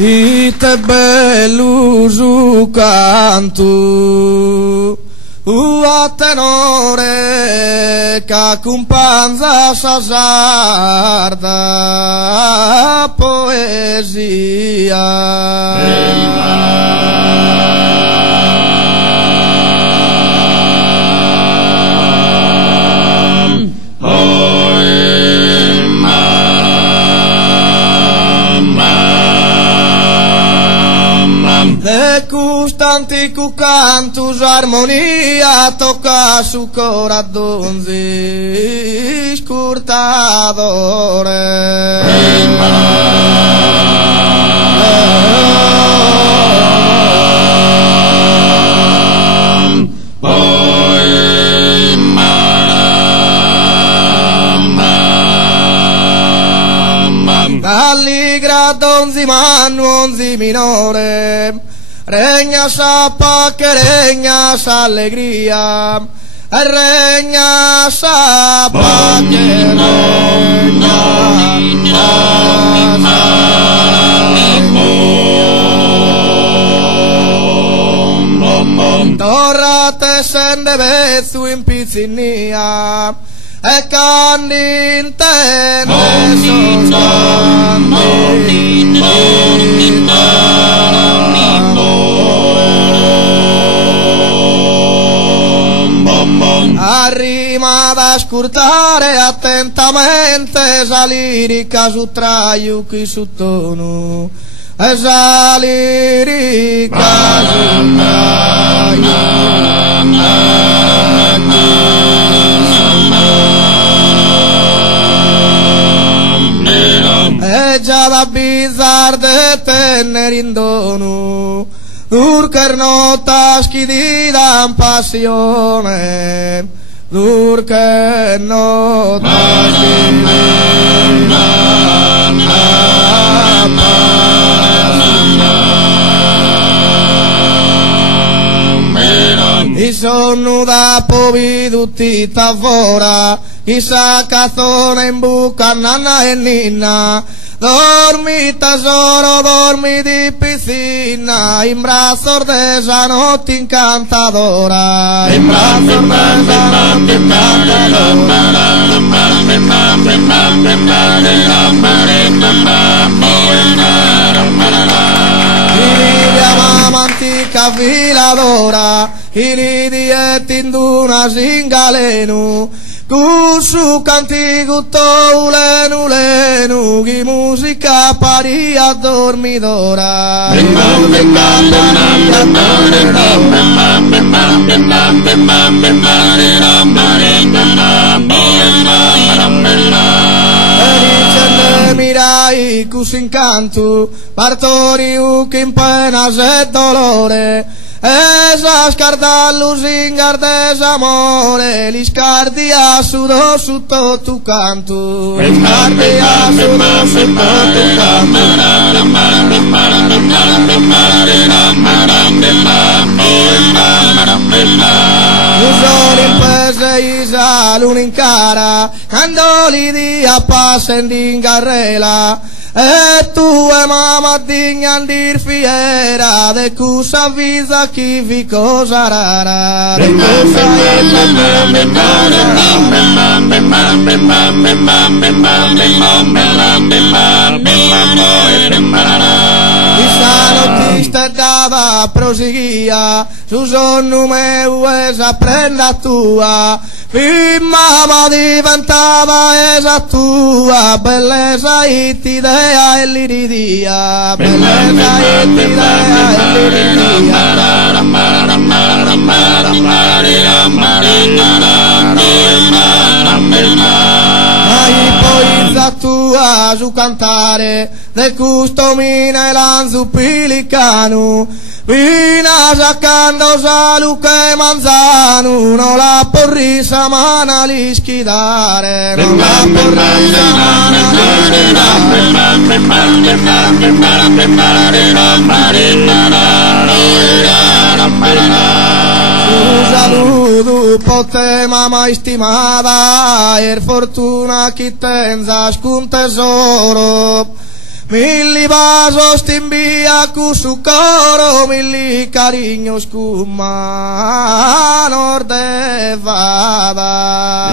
Ite bello su canto a tenore che accompagna sa sarda poesia. De custantico cantus armonia tocca su cora donzi scurtadore. Alligra donzi manuonzi minore, regna sappa che regna s'allegria, regna sappa che regna torrate sende vezzu in pizzinia e candi intende arrima ad ascoltare attentamente esa lirica su traio chi su tono esa lirica su traio. E già da bizzarde tenere in dono dur che nota schidida in passione dur che nota i sonno da povi tutti tavora chissà cazzone in buca nanna e ninna dormi tesoro dormi di piscina in braccio ordesa notte incantadora in braccio ordesa notte antica filadora ili dieti in una singalenu cu su cantico lenu lenu chi musica paria dormidora mirai cus incanto partori che in pena se dolore esa scardallo zingar desamore li scardi a sudo sotto tu canto li scardi a sudo sotto tu canto usoni in pese isa l'un in cara candoli di appassen in garrela e tu e mamma dignan dir fiera de cusa avvisa chi vi cosa rara de cusa nottista dava proseguia su sonno meu esa prenda tua mamma diventava esa tua bellezza e t'idea e l'iridia bellezza e t'idea e l'iridia tua su cantare del customine l'anzu pilicano vina saccando saluche manzano non la porrisa mana li schidare non la porrisa mana saludo pote mamma stimata er fortuna chi tenza scun tesoro Mil vasos te envía con su coro, mil cariños con manos de fada.